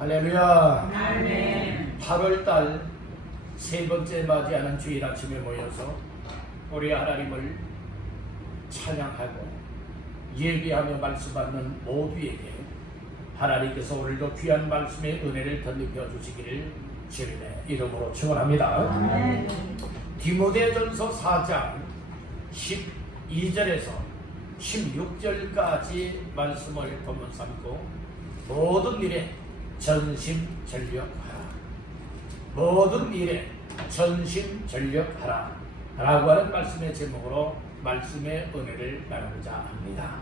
할렐루야. 아멘. 8월달 세 번째 맞이하는 주일 아침에 모여서 우리 하나님을 찬양하고 예배하며 말씀받는 모두에게 하나님께서 오늘도 귀한 말씀의 은혜를 덧입혀 주시기를 주님의 이름으로 축원합니다. 아멘. 디모데전서 4장 12절에서 16절까지 말씀을 본문 삼고 모든 일에 전심전력하라, 모든 일에 전심전력하라 라고 하는 말씀의 제목으로 말씀의 은혜를 나누고자 합니다.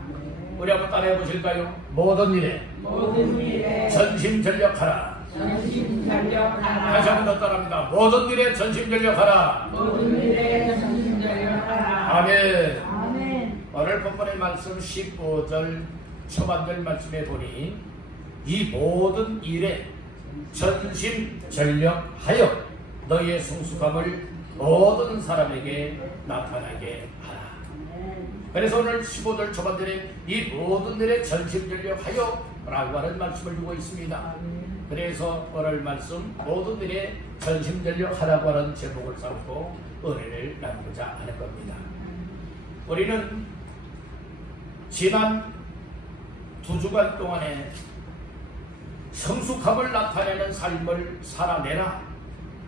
우리 한번 따라해 보실까요? 모든 일에 전심전력하라. 전심전력하라. 다시 한번 더 따라합니다. 모든 일에 전심전력하라. 모든 일에 전심전력하라. 아멘. 아멘. 오늘 본문의 말씀 15절 초반절 말씀에 보니 이 모든 일에 전심전력하여 너희의 성숙함을 모든 사람에게 나타나게 하라. 그래서 오늘 15절 초반절에 이 모든 일에 전심전력하여 라고 하는 말씀을 두고 있습니다. 그래서 오늘 말씀 모든 일에 전심전력하라고 하는 제목을 삼고 은혜를 나누고자 하는 겁니다. 우리는 지난 2주간 동안에 성숙함을 나타내는 삶을 살아내라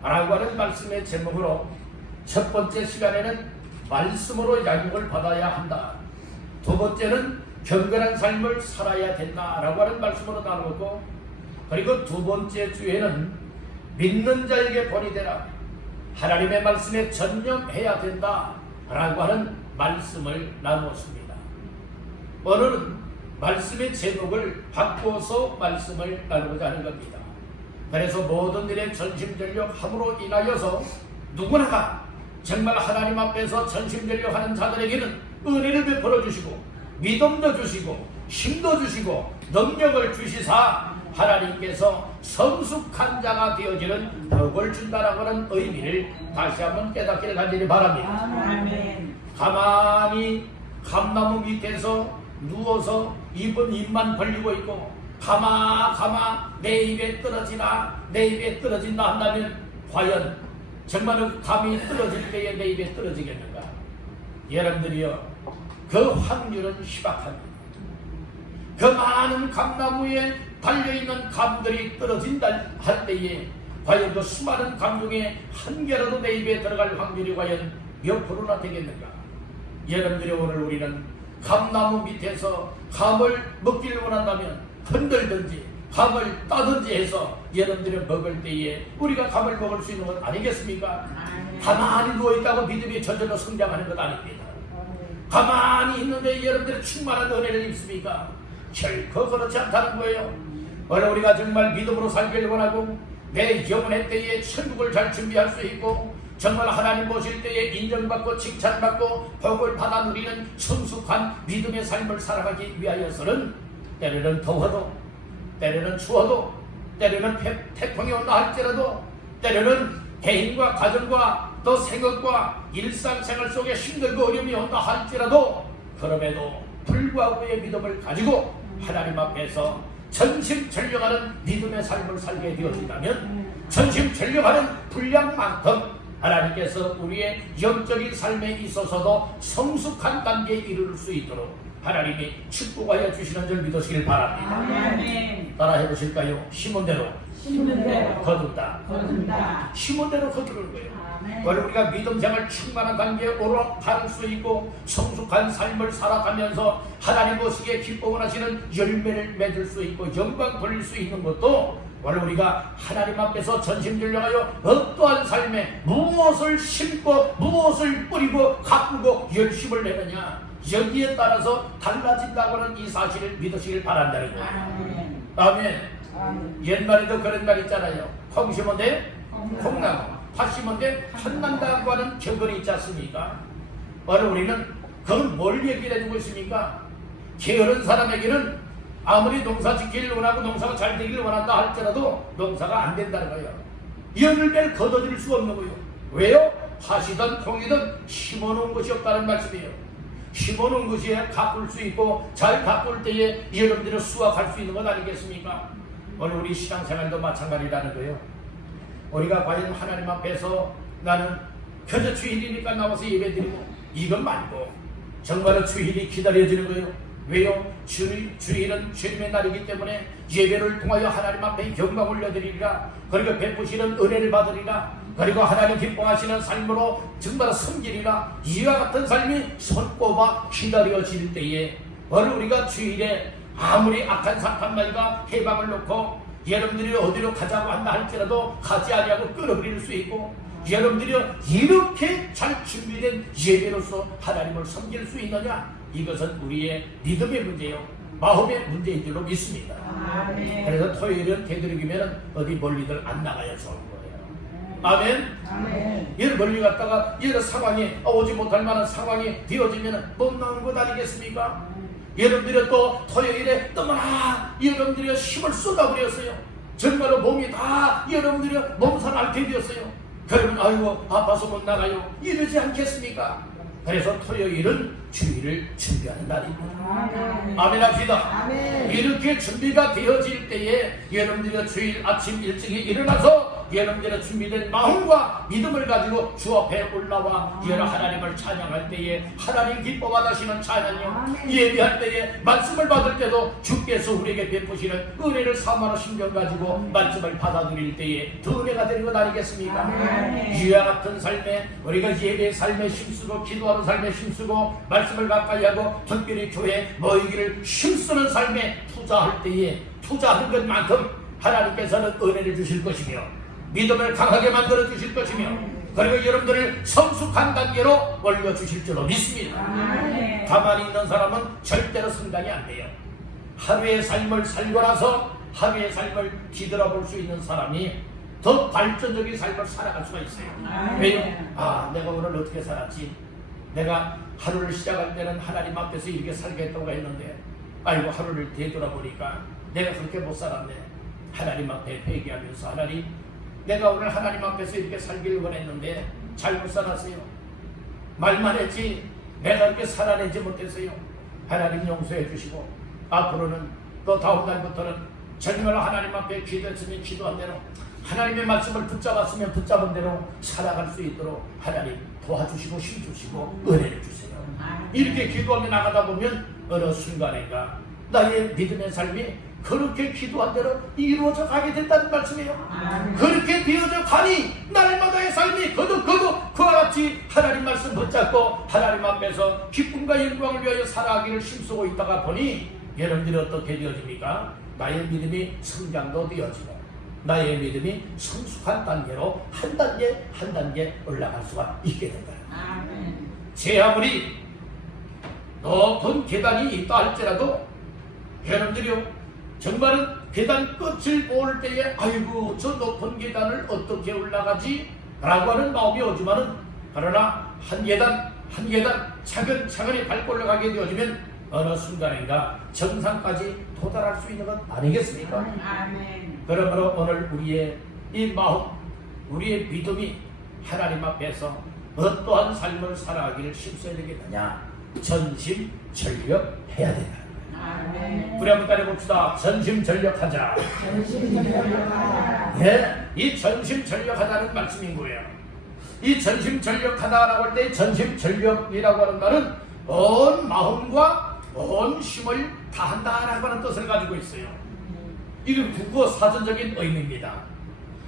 라고 하는 말씀의 제목으로 첫 번째 시간에는 말씀으로 양육을 받아야 한다, 두 번째는 경건한 삶을 살아야 된다 라고 하는 말씀으로 나누고, 그리고 두 번째 주에는 믿는 자에게 본이 되라, 하나님의 말씀에 전념해야 된다 라고 하는 말씀을 나누었습니다. 오늘은 말씀의 제목을 바꿔서 말씀을 나누고자 하는 겁니다. 그래서 모든 일에 전심전력함으로 인하여서 누구나가 정말 하나님 앞에서 전심전력하는 자들에게는 은혜를 베풀어 주시고 믿음도 주시고 힘도 주시고 능력을 주시사 하나님께서 성숙한 자가 되어지는 복을 준다라고 하는 의미를 다시 한번 깨닫기를 간절히 바랍니다. 아멘. 가만히 감나무 밑에서 누워서 입만 벌리고 있고 가마 내 입에 떨어진다 한다면 과연 정말 그 감이 떨어질 때에 내 입에 떨어지겠는가? 여러분들이요, 그 확률은 희박합니다. 그 많은 감나무에 달려있는 감들이 떨어진다 할 때에 과연 그 수많은 감 중에 한 개라도 내 입에 들어갈 확률이 과연 몇 프로나 되겠는가? 여러분들이 오늘 우리는 감나무 밑에서 감을 먹기를 원한다면 흔들든지 감을 따든지 해서 여러분들이 먹을 때에 우리가 감을 먹을 수 있는 것 아니겠습니까? 가만히 누워있다고 믿음이 저절로 성장하는 것 아닙니다. 가만히 있는데 여러분들이 충만한 은혜를 입습니까? 결코 그렇지 않다는 거예요. 오늘 우리가 정말 믿음으로 살기를 원하고 내 영혼의 때에 천국을 잘 준비할 수 있고 정말 하나님 보실 때에 인정받고 칭찬받고 복을 받아 누리는 성숙한 믿음의 삶을 살아가기 위하여서는 때로는 더워도 때로는 추워도 때로는 태풍이 온다 할지라도 때로는 개인과 가정과 또 생업과 일상생활 속에 힘들고 어려움이 온다 할지라도 그럼에도 불구하고의 믿음을 가지고 하나님 앞에서 전심전력하는 믿음의 삶을 살게 되어진다면 전심전력하는 분량만큼 하나님께서 우리의 영적인 삶에 있어서도 성숙한 단계에 이르를 수 있도록 하나님이 축복하여 주시는 줄 믿으시길 바랍니다. 아멘. 따라 해보실까요? 심은 대로 거둔다. 심은 대로 거두는 거예요. 오늘 우리가 믿음 생활 충만한 단계에 오락할 수 있고 성숙한 삶을 살아가면서 하나님 보시기에 기뻐 원하시는 열매를 맺을 수 있고 영광 돌릴 수 있는 것도 오늘 우리가 하나님 앞에서 전심전력하여 어떠한 삶에 무엇을 심고 무엇을 뿌리고 가꾸고 열심을 내느냐, 여기에 따라서 달라진다고 하는 이 사실을 믿으시길 바란다는 거예요. 아멘. 옛말에도 그런 말 있잖아요. 콩 심은 데 콩나무, 팥 심은 데 팥난다고 하는 경건이 있지 않습니까? 오늘 우리는 그건 뭘 얘기를 해주고 있습니까? 게으른 사람에게는 아무리 농사 짓기를 원하고 농사가 잘 되기를 원한다 할지라도 농사가 안 된다는 거예요. 열매를 거둬들일 수가 없는 거예요. 왜요? 팥이든 콩이든 심어놓은 것이 없다는 말씀이에요. 심어놓은 것이 가꿀 수 있고 잘 가꿀 때에 여러분들은 수확할 수 있는 것 아니겠습니까? 오늘 우리 신앙생활도 마찬가지라는 거예요. 우리가 과연 하나님 앞에서 나는 그저 주일이니까 나와서 예배드리고 이건 말고 정말로 주일이 기다려지는 거예요. 왜요? 주일은 주님의 날이기 때문에 예배를 통하여 하나님 앞에 영광 올려드리리라. 그리고 베푸시는 은혜를 받으리라. 그리고 하나님 기뻐하시는 삶으로 정말 섬기리라. 이와 같은 삶이 손꼽아 기다려질 때에 오늘 우리가 주일에 아무리 악한 사탄마귀가 해방을 놓고 여러분들이 어디로 가자고 한다 할지라도 가지 아니하고 끊어버릴 수 있고, 여러분들이 이렇게 잘 준비된 예배로서 하나님을 섬길 수 있느냐, 이것은 우리의 믿음의 문제요, 마음의 문제인 줄로 믿습니다. 아멘. 그래서 토요일은 되도록이면 어디 멀리들 안 나가야 좋은 거예요. 아멘. 아멘. 이를 멀리 갔다가 이런 상황이 오지 못할 만한 상황이 되어지면 못 나오는 것 아니겠습니까? 여러분들이 또 토요일에 너무나 여러분들이 힘을 쏟아버렸어요. 정말로 몸이 다 여러분들이 몸살 앓게 되었어요. 그러면 아이고 아파서 못 나가요, 이러지 않겠습니까? 그래서 토요일은 주일을 준비하는 날입니다. 아멘 합시다. 아멘. 이렇게 준비가 되어질 때에 여러분들이 주일 아침 일찍이 일어나서 여러분들의 준비된 마음과 믿음을 가지고 주 앞에 올라와 여러 하나님을 찬양할 때에 하나님 기뻐받으시는 찬양이요, 예배할 때에 말씀을 받을 때도 주께서 우리에게 베푸시는 은혜를 사모하는 심정 가지고 말씀을 받아들일 때에 더 은혜가 되는 것 아니겠습니까? 아멘. 이와 같은 삶에 우리가 예배의 삶에 힘쓰고 기도하는 삶에 힘쓰고 말씀을 가까이 하고 특별히 교회 모이기를 힘쓰는 삶에 투자할 때에 투자한 것만큼 하나님께서는 은혜를 주실 것이며 믿음을 강하게 만들어 주실 것이며 그리고 여러분들을 성숙한 단계로 올려주실 줄로 믿습니다. 아멘. 가만히 있는 사람은 절대로 성장이 안 돼요. 하루의 삶을 살고 나서 하루의 삶을 뒤돌아볼 수 있는 사람이 더 발전적인 삶을 살아갈 수가 있어요. 아멘. 왜요? 내가 오늘 어떻게 살았지? 내가 하루를 시작할 때는 하나님 앞에서 이렇게 살겠다고 했는데 아이고 하루를 되돌아보니까 내가 그렇게 못 살았네. 하나님 앞에 회개하면서 하나님, 내가 오늘 하나님 앞에서 이렇게 살기를 원했는데 잘못 살았어요. 말만 했지 내가 이렇게 살아내지 못했어요. 하나님 용서해 주시고 앞으로는 또 다음 날부터는 정말로 하나님 앞에 기도했으면 기도한 대로, 하나님의 말씀을 붙잡았으면 붙잡은 대로 살아갈 수 있도록 하나님 도와주시고 힘주시고 은혜를 주세요. 이렇게 기도하며 나가다 보면 어느 순간인가 나의 믿음의 삶이 그렇게 기도한 대로 이루어져 가게 된다는 말씀이에요. 그렇게 되어져 가니 날마다의 삶이 거듭 그와 같이 하나님 말씀 붙잡고 하나님 앞에서 기쁨과 영광을 위하여 살아가기를 힘쓰고 있다가 보니 여러분들이 어떻게 되어집니까? 나의 믿음이 성장도 되어지고 나의 믿음이 성숙한 단계로 한 단계 올라갈 수가 있게 된다. 제 아무리 높은 계단이 있다 할지라도 여러분들이요, 정말은 계단 끝을 볼 때에 아이고 저 높은 계단을 어떻게 올라가지? 라고 하는 마음이 오지만은, 그러나 한 계단 차근차근히 밟고 올라가게 되어지면 어느 순간인가 정상까지 도달할 수 있는 것 아니겠습니까? 아멘. 그러므로 오늘 우리의 이 마음, 우리의 믿음이 하나님 앞에서 어떠한 삶을 살아가기를 힘써야 되겠느냐? 전심전력해야 된다. 아멘. 우리 한번 따라해봅시다. 전심전력하자. 전심전력하자. 예, 이 전심전력하자는 말씀인 거예요. 이 전심전력하다라고 할 때 전심전력이라고 하는 말은 온 마음과 온 힘을 다한다라고 하는 뜻을 가지고 있어요. 이게 국어 사전적인 의미입니다.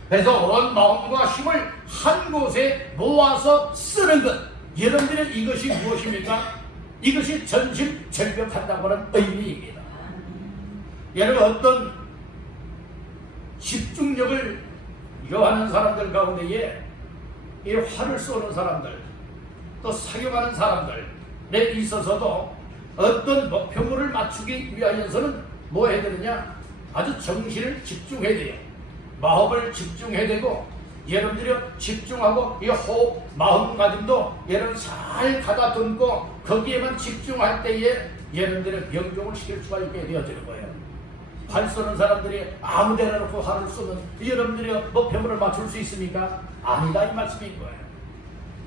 그래서 온 마음과 힘을 한 곳에 모아서 쓰는 것, 여러분들은 이것이 무엇입니까? 이것이 전심전력한다고 하는 의미입니다. 여러분, 어떤 집중력을 요하는 사람들 가운데에 이 활을 쏘는 사람들, 또 사격하는 사람들에 있어서도 어떤 목표물을 맞추기 위하여서는 뭐 해야 되느냐? 아주 정신을 집중해야 돼요. 마음을 집중해야 되고, 여러분들이 집중하고 이 호흡, 마음가짐도 여러분 잘 가다듬고 거기에만 집중할 때에 여러분들의 명종을 시킬 수가 있게 되어지는 거예요. 활 쏘는 사람들이 아무 데나 놓고 활을 쏘면 여러분들이 목표물을 맞출 수 있습니까? 아니다, 이 말씀인 거예요.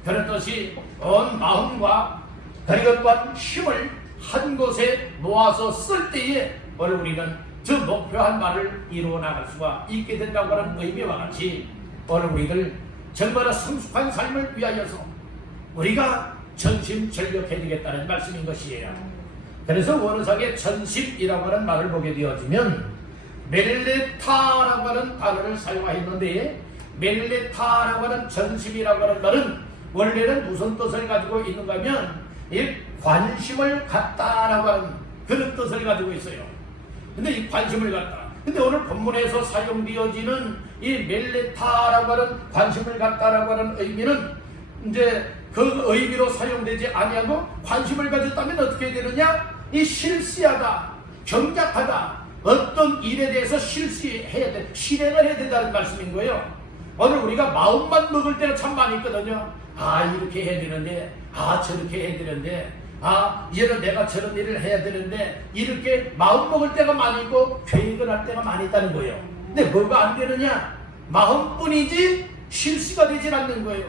그렇듯이 온 마음과 그리고 또한 힘을 한 곳에 모아서 쓸 때에 오늘 우리는 저 목표한 바를 이루어 나갈 수가 있게 된다고 하는 의미와 같이 오늘 우리들 정말 성숙한 삶을 위하여서 우리가 전심전력해야 되겠다는 말씀인 것이에요. 그래서 원어상의 전심이라고 하는 말을 보게 되어지면 멜레타라고 하는 단어를 사용하였는데, 멜레타라고 하는 전심이라고 하는 말은 원래는 무슨 뜻을 가지고 있는가 하면 관심을 갖다라고 하는 그런 뜻을 가지고 있어요. 근데 이 관심을 갖다, 근데 오늘 본문에서 사용되어지는 이 멜레타라고 하는 관심을 갖다라고 하는 의미는 이제 그 의미로 사용되지 아니하고, 관심을 가졌다면 어떻게 되느냐? 이 실시하다, 경작하다, 어떤 일에 대해서 실시해야 돼, 실행을 해야 된다는 말씀인 거예요. 오늘 우리가 마음만 먹을 때는 참 많이 있거든요. 아, 이렇게 해야 되는데, 아, 저렇게 해야 되는데, 아, 이제는 내가 저런 일을 해야 되는데, 이렇게 마음 먹을 때가 많이 있고 계획을 할 때가 많이 있다는 거예요. 근데 뭐가 안 되느냐? 마음뿐이지 실시가 되질 않는 거예요.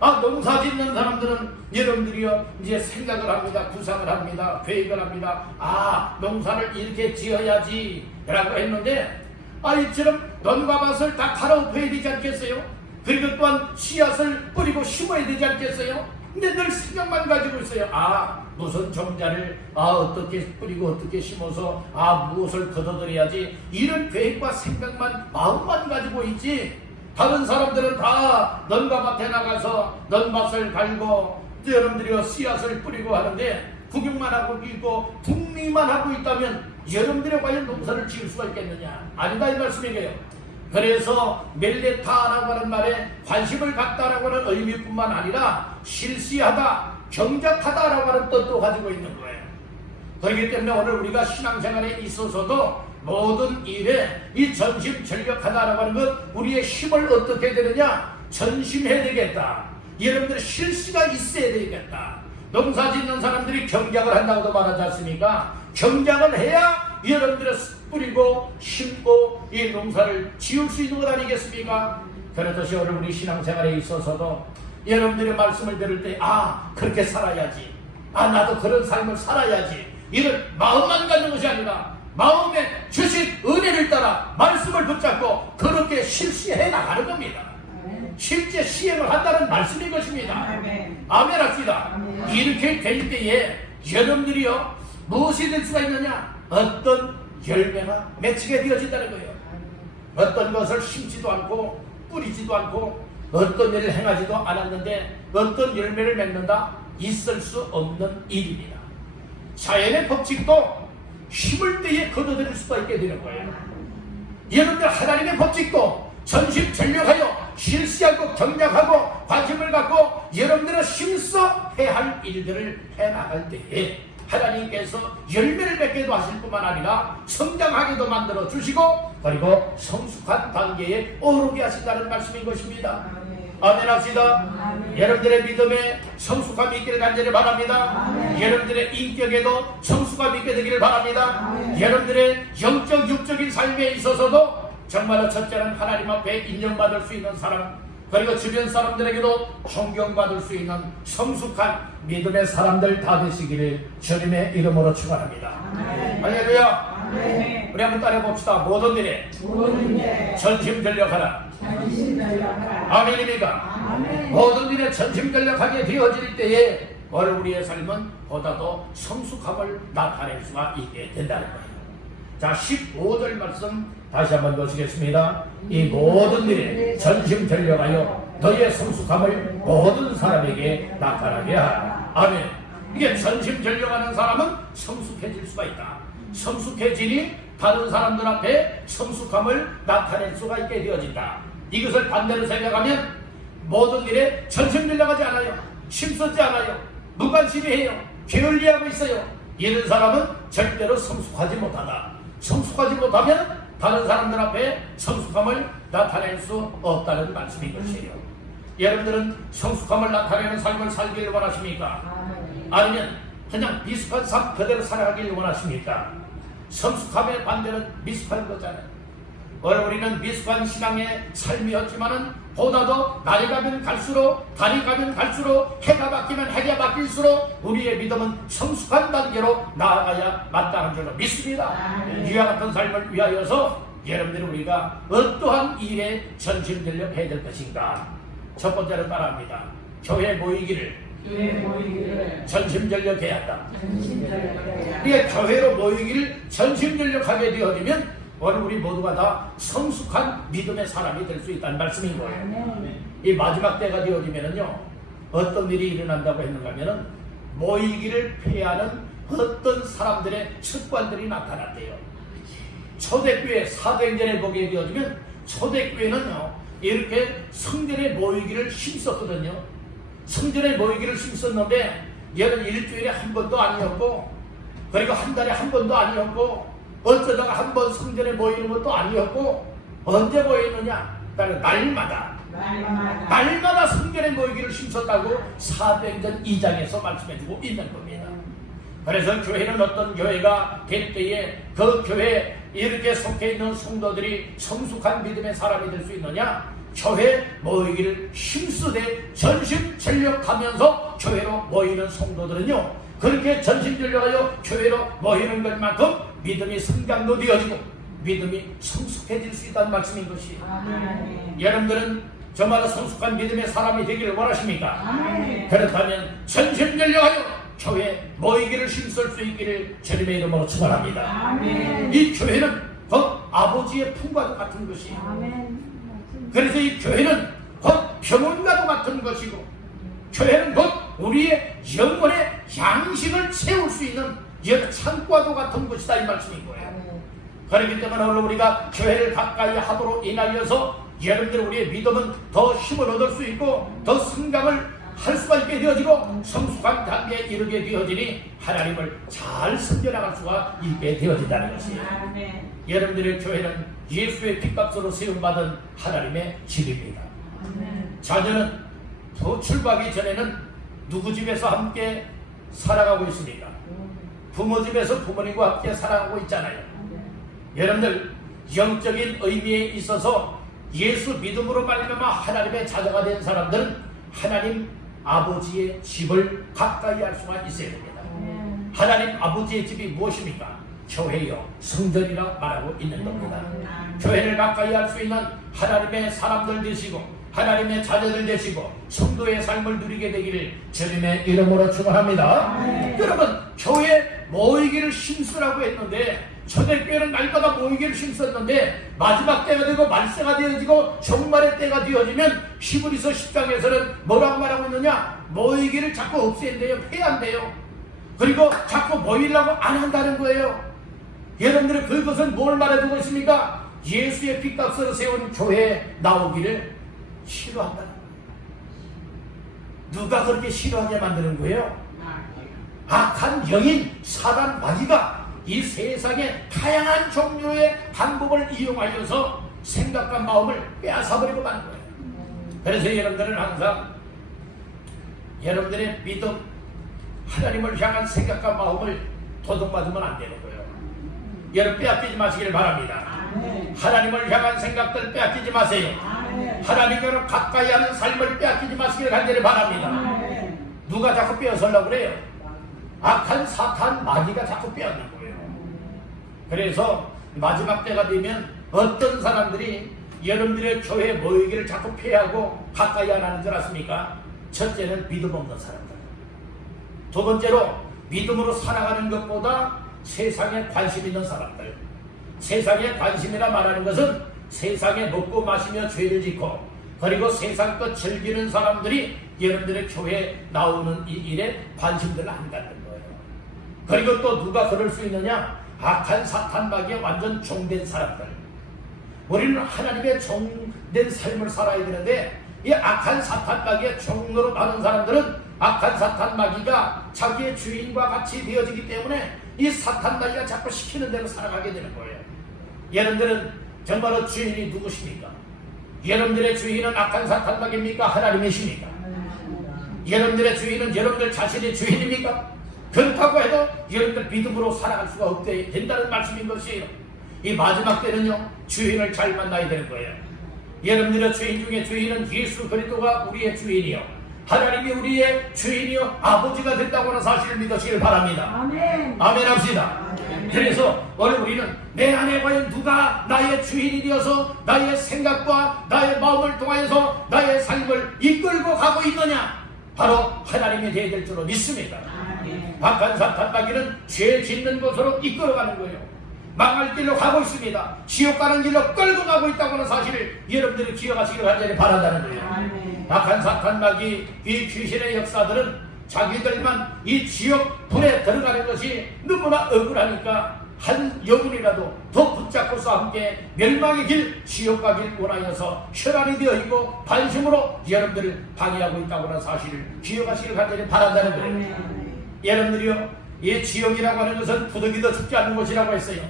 아, 농사 짓는 사람들은 여러분들이요, 이제 생각을 합니다, 구상을 합니다, 계획을 합니다. 아, 농사를 이렇게 지어야지 라고 했는데, 아, 이처럼 논과 밭을 다 갈아엎어야 되지 않겠어요? 그리고 또한 씨앗을 뿌리고 심어야 되지 않겠어요? 근데 늘 생각만 가지고 있어요. 아, 무슨 종자를 어떻게 뿌리고 어떻게 심어서 무엇을 거둬들여야지, 이런 계획과 생각만, 마음만 가지고 있지. 다른 사람들은 다 논과 밭에 나가서 논밭을 갈고 여러분들이 씨앗을 뿌리고 하는데, 구경만 하고 있고 궁리만 하고 있다면 여러분들이 과연 농사를 지을 수가 있겠느냐? 아니다, 이 말씀이에요. 그래서 멜레타라고 하는 말에 관심을 갖다라고 하는 의미뿐만 아니라 실시하다, 경작하다라고 하는 뜻도 가지고 있는 거예요. 그렇기 때문에 오늘 우리가 신앙생활에 있어서도 모든 일에 이 전심전력하다라고 하는 것, 우리의 힘을 어떻게 되느냐? 전심해야 되겠다. 여러분들의 실시가 있어야 되겠다. 농사 짓는 사람들이 경작을 한다고도 말하지 않습니까? 경작을 해야 여러분들의 뿌리고 심고 이 농사를 지을 수 있는 것 아니겠습니까? 그렇듯이 오늘 우리 신앙생활에 있어서도 여러분들의 말씀을 들을 때, 아, 그렇게 살아야지, 아, 나도 그런 삶을 살아야지, 이런 마음만 갖는 것이 아니라 마음에 주신 은혜를 따라 말씀을 붙잡고 그렇게 실시해 나가는 겁니다. 실제 시행을 한다는 말씀인 것입니다. 아멘 합시다. 이렇게 될 때에 여러분들이요, 무엇이 될 수가 있느냐? 어떤 열매가 맺히게 되어진다는 거예요. 어떤 것을 심지도 않고 뿌리지도 않고 어떤 일을 행하지도 않았는데 어떤 열매를 맺는다? 있을 수 없는 일입니다. 자연의 법칙도 힘을 때에 거둬들일 수가 있게 되는 거예요. 여러분들 하나님의 법칙도 전심전력하여 실시하고 경작하고 관심을 갖고 여러분들은 힘써 해야 할 일들을 해나갈 때에 하나님께서 열매를 맺게도 하실 뿐만 아니라 성장하게도 만들어 주시고, 그리고 성숙한 단계에 오르게 하신다는 말씀인 것입니다. 아멘 합시다. 여러분들의 믿음에 성숙함이 있기를 간절히 바랍니다. 여러분들의 인격에도 성숙함이 있게 되기를 바랍니다. 여러분들의 영적 육적인 삶에 있어서도 정말로 첫째는 하나님 앞에 인정받을 수 있는 사람, 그리고 주변 사람들에게도 존경받을 수 있는 성숙한 믿음의 사람들 다 되시기를 주님의 이름으로 축원합니다. 할렐루야. 우리 한번 따라 봅시다. 모든 일에 전심전력하라. 아멘입니까? 모든 일에 전심전력하게 되어질 때에 오늘 우리의 삶은 보다도 성숙함을 나타낼 수가 있게 된다는 거예요. 자, 15절 말씀 다시 한번 보시겠습니다. 이 모든 일에 전심전력하여 너희의 성숙함을 모든 사람에게 나타나게 하라. 아멘. 이게 전심전력하는 사람은 성숙해질 수가 있다. 성숙해지니 다른 사람들 앞에 성숙함을 나타낼 수가 있게 되어진다. 이것을 반대로 생각하면 모든 일에 전심전력하지 않아요. 힘쓰지 않아요. 무관심해요. 게을리하고 있어요. 이런 사람은 절대로 성숙하지 못하다. 성숙하지 못하면 다른 사람들 앞에 성숙함을 나타낼 수 없다는 말씀인 것이에요. 여러분들은 성숙함을 나타내는 삶을 살기를 원하십니까? 아니면 그냥 미숙한 삶 그대로 살아가기를 원하십니까? 성숙함의 반대는 미숙한 거잖아요. 오늘 우리는 미숙한 신앙의 삶이었지만은 보다 더 날이 가면 갈수록 달이 가면 갈수록 해가 바뀌면 해가 바뀔수록 우리의 믿음은 성숙한 단계로 나아가야 마땅한 줄로 믿습니다. 이와 같은 삶을 위하여서 여러분들이 우리가 어떠한 일에 전심전력해야 될 것인가. 첫 번째로 따라합니다. 교회 모이기를 전심전력해야 한다. 우리가 교회로 모이기를 전심전력하게 되어지면 오늘 우리 모두가 다 성숙한 믿음의 사람이 될 수 있다는 말씀인 거예요. 이 마지막 때가 되어지면은요, 어떤 일이 일어난다고 했는가 하면은 모이기를 피하는 어떤 사람들의 습관들이 나타났대요. 초대교회 사도행전에 보게 되어지면 초대교회는요, 이렇게 성전에 모이기를 힘썼거든요. 성전에 모이기를 힘썼는데 얘는 일주일에 한 번도 아니었고, 그리고 한 달에 한 번도 아니었고, 어쩌다가 한 번 성전에 모이는 것도 아니었고, 언제 모이느냐? 날마다 성전에 모이기를 힘썼다고 사도행전 2장에서 말씀해주고 있는 겁니다. 그래서 교회는 어떤 교회가 될 때에 그 교회에 이렇게 속해 있는 성도들이 성숙한 믿음의 사람이 될 수 있느냐? 교회 모이기를 힘쓰되 전심전력하면서 교회로 모이는 성도들은요, 그렇게 전심전력하여 교회로 모이는 것만큼 믿음이 성장도 되어지고 믿음이 성숙해질 수 있다는 말씀인 것이에요. 여러분들은 정말 성숙한 믿음의 사람이 되기를 원하십니까? 그렇다면 전심전력하여 교회 모이기를 힘쓸 수 있기를 주님의 이름으로 축원합니다. 이 교회는 곧 아버지의 품과도 같은 것이에요. 그래서 이 교회는 곧 병원과도 같은 것이고, 교회는 곧 우리의 영혼의 양식을 채울 수 있는 창과도 같은 것이다, 이 말씀인 거예요. 그렇기 때문에 오늘 우리가 교회를 가까이 하도록 인하여서 여러분들 우리의 믿음은 더 힘을 얻을 수 있고 더 성장을 할 수가 있게 되어지고 성숙한 단계에 이르게 되어지니 하나님을 잘 섬겨나갈 수가 있게 되어진다는 것이에요. 여러분들의 교회는 예수의 핏값으로 세움받은 하나님의 집입니다. 자녀는 출발하기 전에는 누구 집에서 함께 살아가고 있습니까? 부모 집에서 부모님과 함께 살아가고 있잖아요. 여러분들 영적인 의미에 있어서 예수 믿음으로 말미암아 하나님의 자녀가 된 사람들은 하나님 아버지의 집을 가까이 할 수가 있어야 됩니다. 하나님 아버지의 집이 무엇입니까? 교회요, 성전이라 말하고 있는 겁니다. 교회를 가까이 할 수 있는 하나님의 사람들 되시고 하나님의 자녀들 되시고 성도의 삶을 누리게 되기를 주님의 이름으로 축원합니다. 여러분, 교회 모이기를 힘쓰라고 했는데 초대교회는 날마다 모이기를 힘썼는데 마지막 때가 되고 말세가 되어지고 종말의 때가 되어지면 히브리서 10장에서는 뭐라고 말하고 있느냐? 모이기를 자꾸 없앤대요. 폐한대요. 그리고 자꾸 모이려고 안 한다는 거예요. 여러분들은 그것은 뭘 말해주고 있습니까? 예수의 핏값으로 세운 교회에 나오기를 싫어한다는 거예요. 누가 그렇게 싫어하게 만드는 거예요? 악한 영인 사단 마귀가 이 세상의 다양한 종류의 방법을 이용하여서 생각과 마음을 빼앗아버리고 가는 거예요. 그래서 여러분들은 항상 여러분들의 믿음, 하나님을 향한 생각과 마음을 도둑맞으면 안 되는 거예요. 여러분 빼앗기지 마시길 바랍니다. 하나님을 향한 생각들 빼앗기지 마세요. 하나님과 가까이 하는 삶을 빼앗기지 마시길 간절히 바랍니다. 누가 자꾸 빼앗으려고 그래요? 악한 사탄 마귀가 자꾸 빼앗는 거예요. 그래서 마지막 때가 되면 어떤 사람들이 여러분들의 교회 모이기를 자꾸 피하고 가까이 안 하는 줄 아십니까? 첫째는 믿음 없는 사람들. 두 번째로 믿음으로 살아가는 것보다 세상에 관심 있는 사람들. 세상에 관심이라 말하는 것은 세상에 먹고 마시며 죄를 짓고 그리고 세상 것 즐기는 사람들이 여러분들의 교회에 나오는 이 일에 관심들을 안 갖는 거예요. 그리고 또 누가 그럴 수 있느냐? 악한 사탄 마귀에 완전 종된 사람들. 우리는 하나님의 종된 삶을 살아야 되는데 이 악한 사탄 마귀의 종으로 많은 사람들은 악한 사탄 마귀가 자기의 주인과 같이 되어지기 때문에 이 사탄 마귀가 자꾸 시키는 대로 살아가게 되는 거예요. 여러분들은 정말로 주인이 누구십니까? 여러분들의 주인은 악한 사탄 마귀입니까? 하나님이십니까? 여러분들의 주인은 여러분들 자신의 주인입니까? 그렇다고 해도 여러분들 믿음으로 살아갈 수가 없게 된다는 말씀인 것이에요. 이 마지막 때는요, 주인을 잘 만나야 되는 거예요. 여러분들의 주인 중에 주인은 예수 그리스도가 우리의 주인이요 하나님이 우리의 주인이요 아버지가 됐다고 하는 사실을 믿으시길 바랍니다. 아멘. 아멘 합시다. 그래서 오늘 우리는 내 안에 과연 누가 나의 주인이 되어서 나의 생각과 나의 마음을 통하여서 나의 삶을 이끌고 가고 있느냐, 바로 하나님이 되어야 될 줄로 믿습니다. 악한 사탄 마귀는 죄 짓는 곳으로 이끌어가는 거예요. 망할 길로 가고 있습니다. 지옥 가는 길로 끌고 가고 있다고 하는 사실을 여러분들이 기억하시길 간절히 바란다는 거예요. 악한 사탄 마귀 이 귀신의 역사들은 자기들만 이 지옥 불에 들어가는 것이 너무나 억울하니까 한 영혼이라도 더 붙잡고서 함께 멸망의 길, 지옥 가길 원하여서 혈안이 되어 있고 반심으로 여러분들을 방해하고 있다고 하는 사실을 기억하시길 간절히 바란다는 거예요. 여러분들이요, 이 지옥이라고 하는 것은 부득이도 죽지 않는 곳이라고 했어요.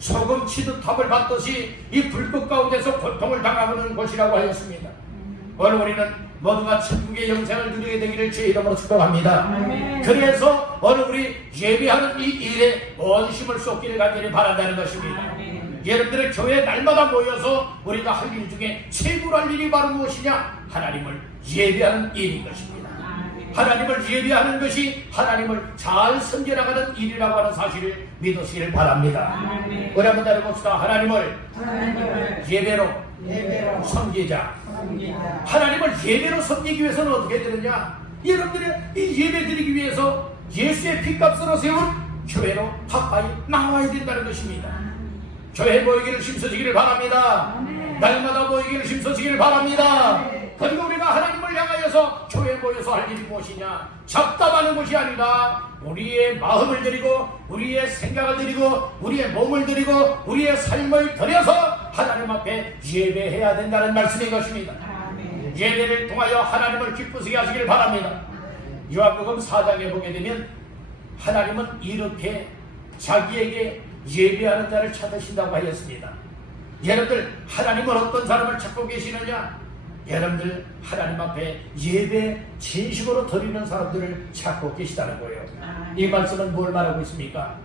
소금 치듯 탑을 받듯이 이 불꽃 가운데서 고통을 당하는 곳이라고 하였습니다. 오늘 우리는 모두가 천국의 영생을 누리게 되기를 주의 이름으로 축복합니다. 그래서 오늘 우리 예배하는 이 일에 원심을 쏟기를 간절히 바란다는 것입니다. 여러분들의 교회 날마다 모여서 우리가 할 일 중에 최고로 할 일이 바로 무엇이냐? 하나님을 예배하는 일인 것입니다. 하나님을 예배하는 것이 하나님을 잘 섬겨나가는 일이라고 하는 사실을 믿으시길 바랍니다. 우리 한번 따라봅시다. 하나님을 예배로 섬기자. 하나님을 예배로 섬기기 위해서는 어떻게 되느냐? 여러분들이 이 예배 드리기 위해서 예수의 피값으로 세운 교회로 가까이 나와야 된다는 것입니다. 교회 모이기를 힘쓰시기를 바랍니다. 날마다 모이기를 힘쓰시기를 바랍니다. 그리고 우리가 하나님을 향하여서 교회에 모여서 할 일이 무엇이냐? 잡담하는 것이 아니라 우리의 마음을 드리고 우리의 생각을 드리고 우리의 몸을 드리고 우리의 삶을 드려서 하나님 앞에 예배해야 된다는 말씀인 것입니다. 예배를 통하여 하나님을 기쁘시게 하시길 바랍니다. 요한복음 4장에 보게 되면 하나님은 이렇게 자기에게 예배하는 자를 찾으신다고 하였습니다. 여러분들, 하나님은 어떤 사람을 찾고 계시느냐? 여러분들, 하나님 앞에 예배 진심으로 드리는 사람들을 찾고 계시다는 거예요. 이 말씀은 뭘 말하고 있습니까?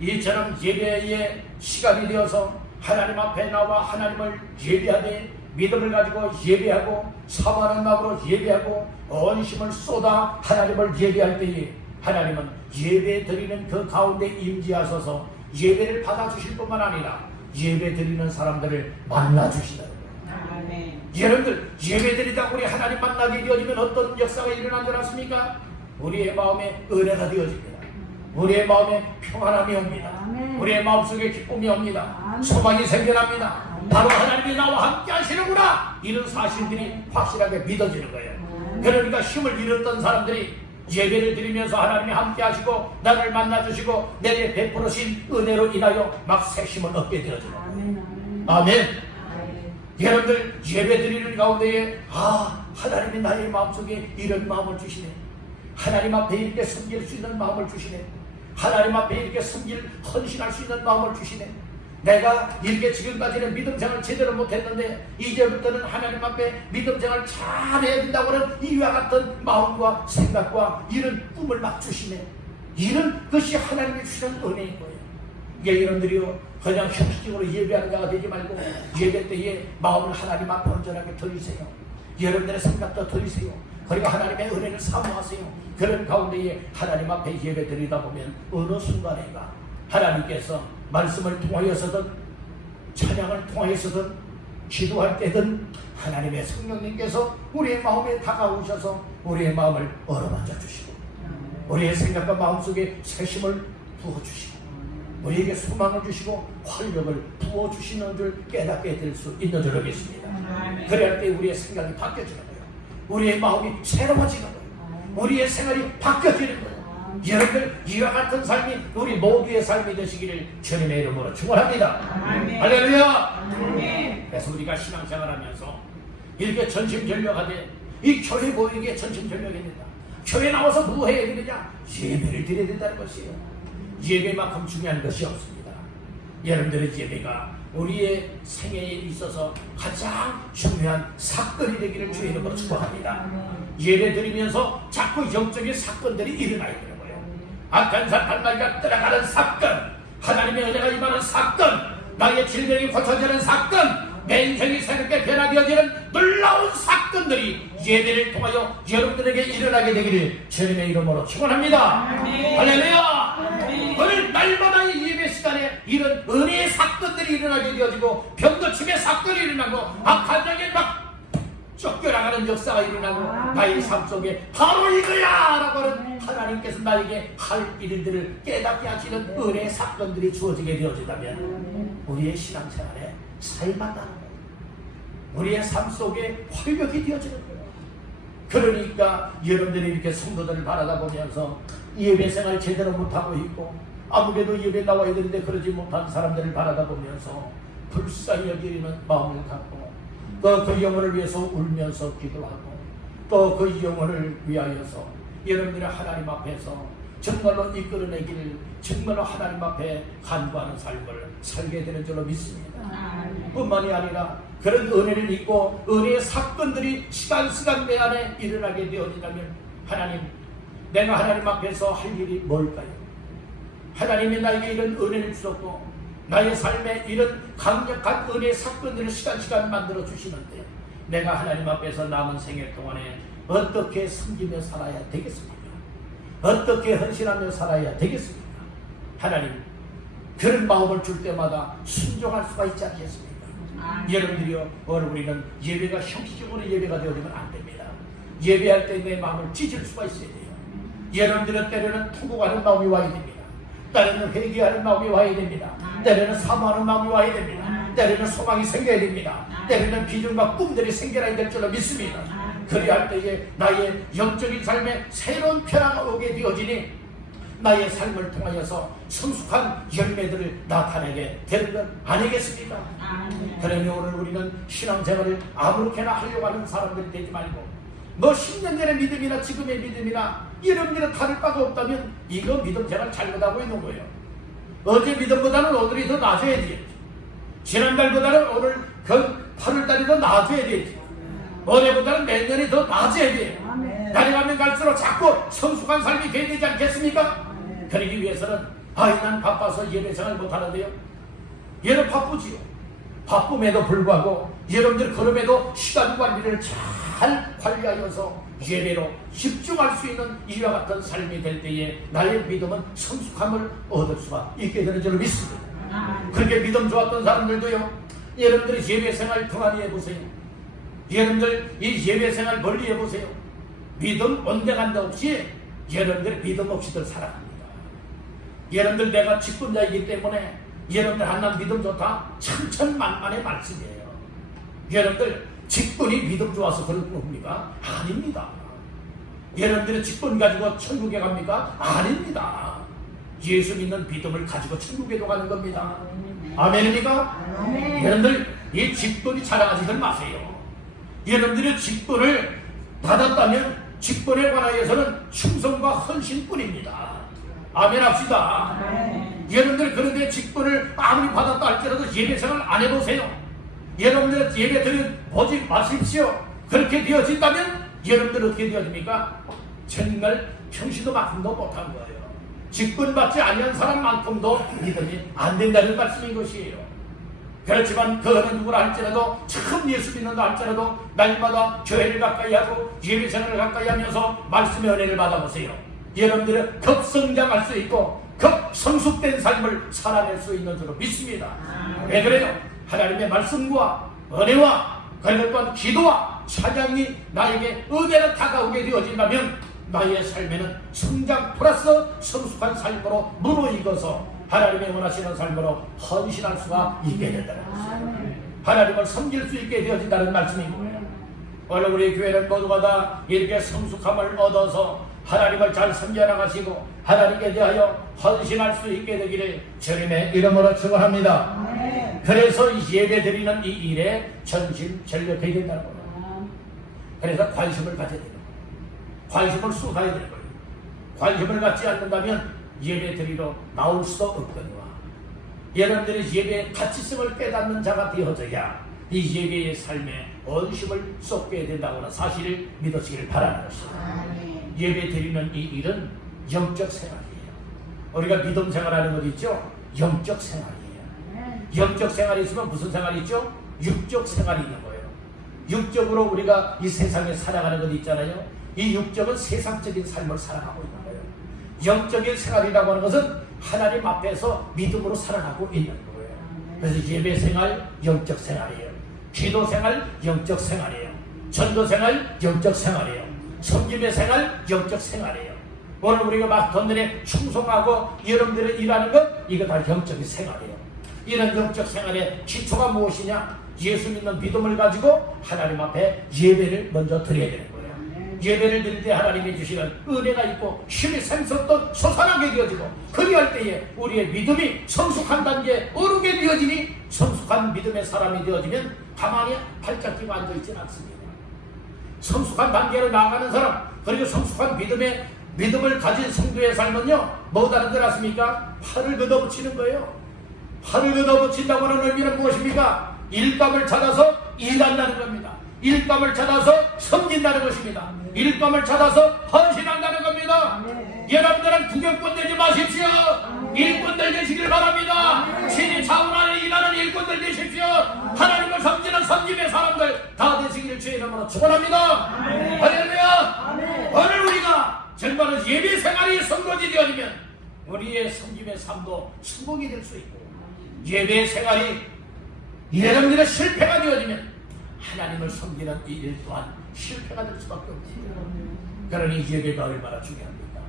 이처럼 예배의 시간이 되어서 하나님 앞에 나와 하나님을 예배하되 믿음을 가지고 예배하고 사모하는 마음으로 예배하고 온심을 쏟아 하나님을 예배할 때에 하나님은 예배 드리는 그 가운데 임재하셔서 예배를 받아주실 뿐만 아니라 예배 드리는 사람들을 만나주시다. 여러분들, 예배 드리다 우리 하나님 만나게 되어지면 어떤 역사가 일어나지 않았습니까? 우리의 마음에 은혜가 되어집니다. 우리의 마음에 평안함이 옵니다. 우리의 마음속에 기쁨이 옵니다. 소망이 생겨납니다. 바로 하나님이 나와 함께 하시는구나, 이런 사실들이 확실하게 믿어지는 거예요. 그러니까 힘을 잃었던 사람들이 예배를 드리면서 하나님이 함께 하시고 나를 만나주시고 내게 베풀으신 은혜로 인하여 막 새 힘을 얻게 되어지는 거예요. 아멘. 여러분들, 예배 드리는 가운데에 하나님이 나의 마음속에 이런 마음을 주시네. 하나님 앞에 이렇게 섬길 수 있는 마음을 주시네. 하나님 앞에 이렇게 헌신할 수 있는 마음을 주시네. 내가 이렇게 지금까지는 믿음생활 제대로 못했는데 이제부터는 하나님 앞에 믿음생활 잘해야 된다고 하는 이와 같은 마음과 생각과 이런 꿈을 막 주시네. 이런 것이 하나님이 주시는 은혜인 거예요. 이게 여러분들이요, 그냥 형식적으로 예배하는 자가 되지 말고 예배 때에 마음을 하나님 앞에 온전하게 드리세요. 여러분들의 생각도 드리세요. 그리고 하나님의 은혜를 사모하세요. 그런 가운데에 하나님 앞에 예배 드리다 보면 어느 순간에가 하나님께서 말씀을 통하여서든 찬양을 통하여서든 기도할 때든 하나님의 성령님께서 우리의 마음에 다가오셔서 우리의 마음을 어루만져 주시고 우리의 생각과 마음속에 새심을 부어주시고 우리에게 소망을 주시고 활력을 부어주시는 줄 깨닫게 될 수 있는 줄 알겠습니다. 그래야 때 우리의 생각이 바뀌어지는 거예요. 우리의 마음이 새로워지는 거예요. 우리의 생활이 바뀌어지는 거예요. 여러분들, 이와 같은 삶이 우리 모두의 삶이 되시기를 주님의 이름으로 축원합니다. 할렐루야. 그래서 우리가 신앙생활하면서 이렇게 전심전력하되 이 교회 모이기에 전심전력해야 된다. 교회 나와서 뭐 해야 되느냐? 예배를 드려야 된다는 것이에요. 예배만큼 중요한 것이 없습니다. 여러분들의 예배가 우리의 생애에 있어서 가장 중요한 사건이 되기를 주의 이름으로 축복합니다. 예배 드리면서 자꾸 영적인 사건들이 일어나야 되는 거예요. 악한 사탄 마귀가 따라가는 사건, 하나님의 은혜가 임하는 사건, 나의 질병이 고쳐지는 사건, 내 인생이 새롭게 변화되어지는 놀라운 사건들이 예배를 통하여 여러분들에게 일어나게 되기를 주님의 이름으로 축원합니다. 할렐루야. 오늘 날마다 이 예배 시간에 이런 은혜의 사건들이 일어나게 되어지고 병고침의 사건이 일어나고 악한 영에 막 쫓겨나가는 역사가 일어나고 나의 삶 속에 바로 이거야 라고 하는 하나님께서 나에게 할 일들을 깨닫게 하시는 은혜의 사건들이 주어지게 되어진다면 우리의 신앙생활에 살만나는 거예요. 우리의 삶 속에 활력이 되어지는 거예요. 그러니까 여러분들이 이렇게 성도들을 바라다 보면서 예배 생활 제대로 못하고 있고 아무래도 예배 나와야 되는데 그러지 못한 사람들을 바라다 보면서 불쌍히 여기는 마음을 갖고 또 그 영혼을 위해서 울면서 기도하고 또 그 영혼을 위하여서 여러분들이 하나님 앞에서 정말로 이끌어내기를 정말로 하나님 앞에 간구하는 삶을 살게 되는 줄로 믿습니다. 뿐만이 아니라 그런 은혜를 믿고 은혜의 사건들이 시간 내 안에 일어나게 되어진다면 하나님, 내가 하나님 앞에서 할 일이 뭘까요? 하나님이 나에게 이런 은혜를 주셨고 나의 삶에 이런 강력한 은혜의 사건들을 시간 만들어 주시는데 내가 하나님 앞에서 남은 생애 동안에 어떻게 섬기며 살아야 되겠습니까? 어떻게 헌신하며 살아야 되겠습니까? 하나님, 그런 마음을 줄 때마다 순종할 수가 있지 않겠습니까? 여러분들이요, 우리는 예배가 형식적으로 예배가 되어지면 안 됩니다. 예배할 때 내 마음을 찢을 수가 있어야 돼요. 여러분들은 때로는 통곡하는 마음이 와야 됩니다. 때로는 회개하는 마음이 와야 됩니다. 때로는 사모하는 마음이 와야 됩니다. 때로는 소망이 생겨야 됩니다. 때로는 비전과 꿈들이 생겨나야 될 줄로 믿습니다. 그리할 때에 나의 영적인 삶에 새로운 변화가 오게 되어지니 나의 삶을 통하여서 성숙한 열매들을 나타내게 되는 것 아니겠습니까? 그러니 오늘 우리는 신앙생활을 아무렇게나 하려고 하는 사람들이 되지 말고 뭐 10년 전의 믿음이나 지금의 믿음이나 여러분들은 다를 바가 없다면 이거 믿음생활 잘못하고 있는 거예요. 어제 믿음보다는 오늘이 더 나아져야 되겠죠. 지난달보다는 오늘 8월달이 더 나아져야 되겠죠. 올해보다는 내년이 더 나아져야 돼요. 날이 가면 갈수록 자꾸 성숙한 삶이 돼야 되지 않겠습니까? 그러기 위해서는 난 바빠서 예배생활 못하는데요. 얘는 바쁘지요. 바쁨에도 불구하고 여러분들 그럼에도 시간 관리를 잘 관리하여서 예배로 집중할 수 있는 이와 같은 삶이 될 때에 나의 믿음은 성숙함을 얻을 수가 있게 되는 줄 믿습니다. 그렇게 믿음 좋았던 사람들도요, 여러분들이 예배생활 등한히 해보세요. 여러분들 이 예배생활 멀리 해보세요. 믿음 온데간데 없이 여러분들 믿음 없이들 살아갑니다. 여러분들 내가 직분자이기 때문에 여러분들 한난 믿음 좋다? 천천만만의 말씀이에요. 여러분들 직분이 믿음 좋아서 그런 겁니까? 아닙니다. 여러분들의 직분 가지고 천국에 갑니까? 아닙니다. 예수 믿는 믿음을 가지고 천국에도 가는 겁니다. 아멘입니까? 여러분들 이 직분이 자랑하지들 마세요. 여러분들의 직분을 받았다면 직분에 관하여서는 충성과 헌신뿐입니다. 아멘 합시다. 여러분들 그런데 직분을 아무리 받았다 할지라도 예배생활 안 해보세요. 여러분들 예배들을 보지 마십시오. 그렇게 되어진다면 여러분들 어떻게 되어집니까? 정말 평시도 만큼도 못한 거예요. 직분 받지 아니한 사람만큼도 믿음이 안 된다는 말씀인 것이에요. 그렇지만 그 어느 누구라 할지라도 처음 예수 믿는다 할지라도 날마다 교회를 가까이 하고 예배생활을 가까이 하면서 말씀의 은혜를 받아보세요. 여러분들은 급성장할 수 있고 급성숙된 삶을 살아낼 수 있는 줄로 믿습니다. 왜 그래요? 하나님의 말씀과 은혜와 그리고 또한 기도와 찬양이 나에게 은혜로 다가오게 되어진다면 나의 삶에는 성장 플러스 성숙한 삶으로 무르익어서 하나님의 원하시는 삶으로 헌신할 수가 있게 된다는 것입니다. 하나님을 섬길 수 있게 되어진다는 말씀이고, 오늘 우리 교회는 모두가 다 이렇게 성숙함을 얻어서 하나님을 잘 섬겨 나가시고 하나님께 대하여 헌신할 수 있게 되기를 주님의 이름으로 축원합니다. 그래서 예배 드리는 이 일에 전심전력해야 된다는 거예요. 그래서 관심을 가져야 되는 거예요. 관심을 쏟아야 되는 거예요. 관심을 갖지 않는다면 예배 드리러 나올 수도 없거니와 여러분들이 예배의 가치성을 깨닫는 자가 되어져야 이 예배의 삶에 언심을 쏟게 된다고 하는 사실을 믿으시길 바라는 것입니다. 예배 드리는 이 일은 영적 생활이에요. 우리가 믿음 생활하는 것 있죠? 영적 생활이에요. 영적 생활이 있으면 무슨 생활이 있죠? 육적 생활이 있는 거예요. 육적으로 우리가 이 세상에 살아가는 것 있잖아요. 이 육적은 세상적인 삶을 살아가고 있는 거예요. 영적인 생활이라고 하는 것은 하나님 앞에서 믿음으로 살아가고 있는 거예요. 그래서 예배 생활, 영적 생활이에요. 기도 생활, 영적 생활이에요. 전도 생활, 영적 생활이에요. 섬김의 생활, 영적 생활이에요. 오늘 우리가 막 던전에 충성하고 여러분들이 일하는 것, 이거 다 영적인 생활이에요. 이런 영적 생활의 기초가 무엇이냐? 예수 믿는 믿음을 가지고 하나님 앞에 예배를 먼저 드려야 되는 거예요. 예배를 드릴 때 하나님이 주시는 은혜가 있고 힘이 샘솟던 솟아나게 되어지고, 그리할 때에 우리의 믿음이 성숙한 단계에 오르게 되어지니, 성숙한 믿음의 사람이 되어지면 가만히 팔짝 끼고 앉아있지는 않습니다. 성숙한 단계로 나아가는 사람, 그리고 성숙한 믿음을 가진 성도의 삶은요, 뭐다른 줄 아십니까? 팔을 걷어붙이는 거예요. 팔을 걷어붙인다고 하는 의미는 무엇입니까? 일감을 찾아서 일한다는 겁니다. 일감을 찾아서 섬긴다는 것입니다. 일감을 찾아서 헌신한다는 겁니다. 여러분들은 구경꾼 되지 마십시오. 일꾼들 되시길 바랍니다. 신이 자원 안에 일하는 일꾼들 되십시오. 하나님을 섬기는 섬김의 사람들 다 되시기를 주의 이름으로 축원합니다. 할렐루야. 오늘 우리가 정말 예배 생활이 성공이 되어지면 우리의 섬김의 삶도 성공이 될 수 있고, 예배 생활이 여러분들의 실패가 되어지면 하나님을 섬기는 이 일 또한 실패가 될 수밖에 없습니다. 그러니 예배가 얼마나 중요합니까?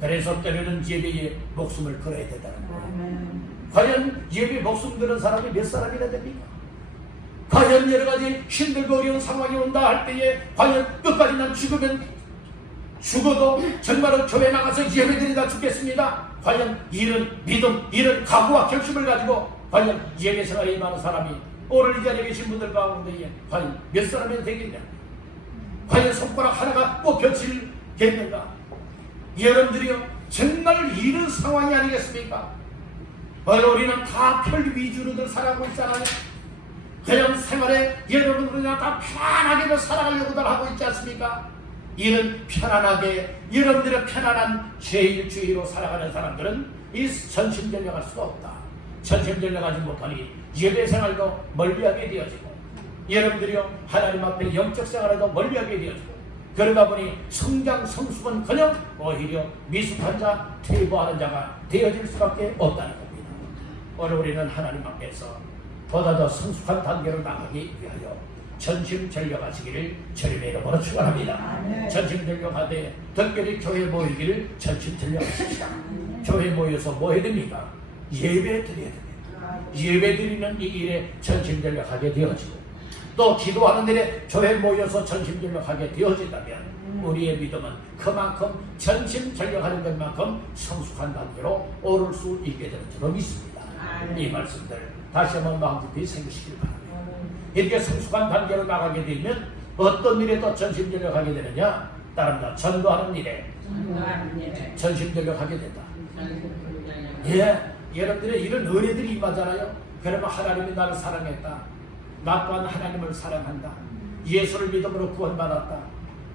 그래서 때로는 예배에 목숨을 걸어야 된다는 거예요. 과연 예배 목숨 드는 사람이 몇 사람이나 됩니까? 과연 여러 가지 힘들고 어려운 상황이 온다 할 때에 과연 끝까지 난 죽어도 정말로 교회 나가서 예배드리다 죽겠습니다. 과연 이런 믿음, 이런 각오와 결심을 가지고 과연 예배 생활에 임하는 사람이 오늘 이 자리에 계신 분들 가운데 과연 몇 사람이 되겠냐? 과연 손가락 하나가 뽑혀지겠는가? 여러분들이요, 정말 이런 상황이 아니겠습니까? 오늘 우리는 다 별 위주로들 살아가고 있잖아요. 그냥 생활에 여러분들은 다 편안하게 살아가려고들 하고 있지 않습니까? 이런 편안하게, 여러분들의 편안한 제1주의로 살아가는 사람들은 이 전심전력할 수가 없다. 전심전력하지 못하니 예배 생활도 멀리하게 되어지고, 여러분들이요 하나님 앞에 영적 생활에도 멀리하게 되어지고, 그러다 보니 성장 성숙은 그냥 오히려 미숙한 자, 퇴보하는 자가 되어질 수밖에 없다는 겁니다. 오늘 우리는 하나님 앞에서 보다 더 성숙한 단계로 나가기 위하여 전심전력하시기를 주님의 이름으로 축원합니다. 전심전력하되 특별히 교회 모이기를 전심전력하십시다. 교회 모여서 뭐 해야 됩니까? 예배 드려야 됩니다. 예배 드리는 이 일에 전심전력하게 되어지고, 또 기도하는 일에 교회 모여서 전심전력하게 되어진다면 우리의 믿음은 그만큼 전심전력하는 것만큼 성숙한 단계로 오를 수 있게 되는 줄로 믿습니다. 이 말씀들 다시 한번 마음 깊이 생기시길 바랍니다. 이렇게 성숙한 단계로 나가게 되면 어떤 일에 더 전심전력하게 되느냐? 따릅니다. 전도하는 일에 전심전력하게 된다. 예, 여러분들의 이런 은혜들이 임하잖아요. 그러면 하나님이 나를 사랑했다. 나 또한 하나님을 사랑한다. 예수를 믿음으로 구원받았다.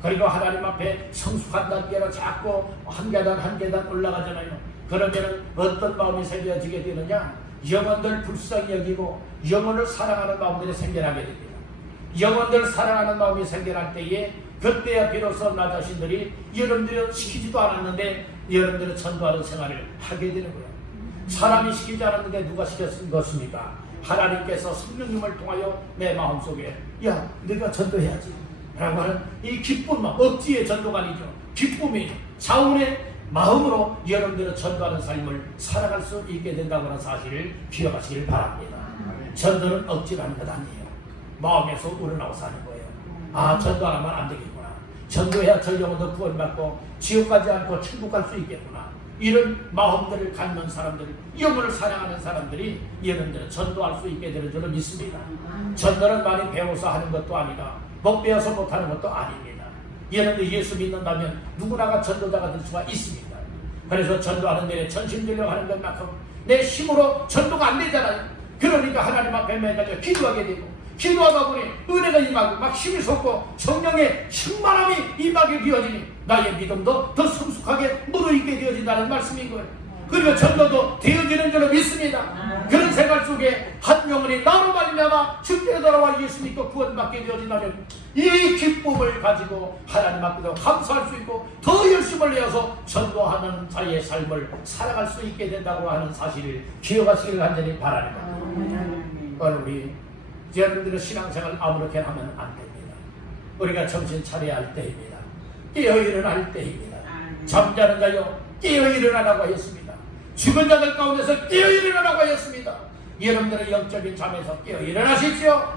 그리고 하나님 앞에 성숙한 단계로 자꾸 한 계단 한 계단 올라가잖아요. 그러면 어떤 마음이 생겨지게 되느냐? 영혼들 불쌍히 여기고 영혼을 사랑하는 마음들이 생겨나게 됩니다. 영혼들 사랑하는 마음이 생겨날 때에 그때야 비로소 나 자신들이 여러분들은 시키지도 않았는데 여러분들은 전도하는 생활을 하게 되는 거예요. 사람이 시키지 않았는데 누가 시켰을 것입니까? 하나님께서 성령님을 통하여 내 마음속에 야 네가 전도해야지 라고 하는 이 기쁜 마음, 억지의 전도가 아니죠. 기쁨이 자원의 마음으로 여러분들은 전도하는 삶을 살아갈 수 있게 된다고 하는 사실을 기억하시길 바랍니다. 전도는 억지라는 것 아니에요. 마음에서 우러나와서 하는 거예요. 아, 전도 안 하면 안 되겠구나. 전도해야 저 영혼도 구원받고 지옥 가지 않고 천국 갈 수 있겠구나. 이런 마음들을 갖는 사람들, 영혼을 사랑하는 사람들이 여러분들은 전도할 수 있게 되는 줄로 믿습니다. 전도는 많이 배워서 하는 것도 아니라 못 배워서 못하는 것도 아닙니다. 여러분들 예수 믿는다면 누구나가 전도자가 될 수가 있습니다. 그래서 전도하는 데에 전심전력하는 것만큼 내 힘으로 전도가 안 되잖아요. 그러니까 하나님 앞에 매달려 기도하게 되고, 기도하다 보니 은혜가 임하고 막 힘이 솟고 성령의 충만함이 임하게 되어지니 나의 믿음도 더 성숙하게 무르익게 되어진다는 말씀인 거예요. 그리고 전도도 되어지는 줄로 믿습니다. 그런 생활 속에 한 영혼이 영혼이 나로 말미암아 주께 돌아와 예수 믿고 구원받게 되어진다면 이 기쁨을 가지고 하나님 앞에서 감사할 수 있고 더 열심을 내어서 전도하는 자의 삶을 살아갈 수 있게 된다고 하는 사실을 기억하시길 간절히 바랍니다. 오늘 우리 여러분들의 신앙생활 아무렇게나 하면 안 됩니다. 우리가 정신 차려야 할 때입니다. 깨어 일어날 때입니다. 잠자는 자여 깨어 일어나라고 하였습니다. 죽은 자들 가운데서 깨어 일어나라고 하였습니다. 여러분들의 영적인 잠에서 깨어 일어나십시오.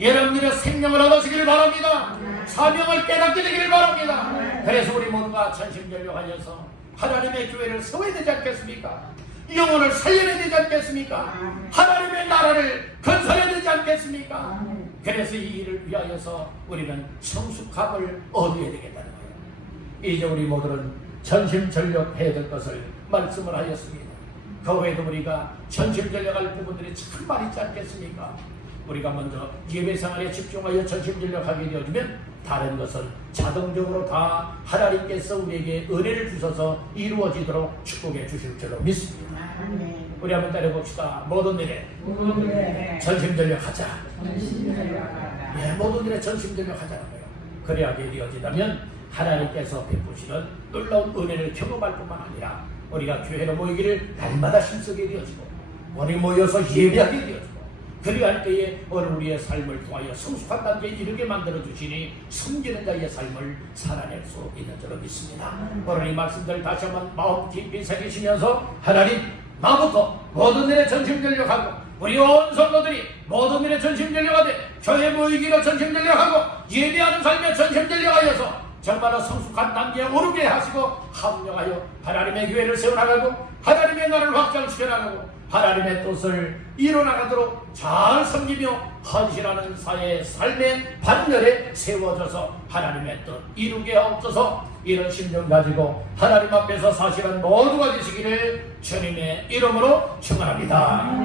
여러분들의 생명을 얻으시길 바랍니다. 사명을 깨닫게 되기를 바랍니다. 그래서 우리 모두가 전심전력하여서 하나님의 교회를 세워야 되지 않겠습니까? 영혼을 살려야 되지 않겠습니까? 하나님의 나라를 건설해야 되지 않겠습니까? 그래서 이 일을 위하여서 우리는 성숙함을 얻어야 되겠다는 거예요. 이제 우리 모두는 전심전력해야 될 것을 말씀을 하였습니다. 그 외에도 우리가 전심전력할 부분들이 참 많이 있지 않겠습니까? 우리가 먼저 예배생활에 집중하여 전심전력하게 되어지면 다른 것은 자동적으로 다 하나님께서 우리에게 은혜를 주셔서 이루어지도록 축복해 주실 줄로 믿습니다. 우리 한번 따라봅시다. 모든 일에 전심전력하자. 예, 모든 일에 전심전력하자는 거예요. 그래야게 되어지다면 하나님께서 베푸시는 놀라운 은혜를 경험할 뿐만 아니라 우리가 교회로 모이기를 날마다 힘쓰게 되어지고 우리 모여서 예배하게 되어지고 그리할 때에 우리의 삶을 통하여 성숙한 단계에 이르게 만들어 주시니 섬기는 자의 삶을 살아낼 수 있는 줄로 믿습니다. 오늘 이 말씀들 다시 한번 마음 깊이 새기시면서 하나님 나부터 모든 일에 전심전력하고 우리 온 성도들이 모든 일에 전심전력하되 교회 모이기로 전심전력하고 예배하는 삶에 전심전력하여서 정말로 성숙한 단계에 오르게 하시고 합력하여 하나님의 교회를 세워나가고 하나님의 나라를 확장시켜나가고 하나님의 뜻을 이뤄나가도록 잘 섬기며 헌신하는 사회의 삶의 반열에 세워져서 하나님의 뜻 이루게 하옵소서. 이런 심정 가지고 하나님 앞에서 사시는 모두가 되시기를 주님의 이름으로 축원합니다.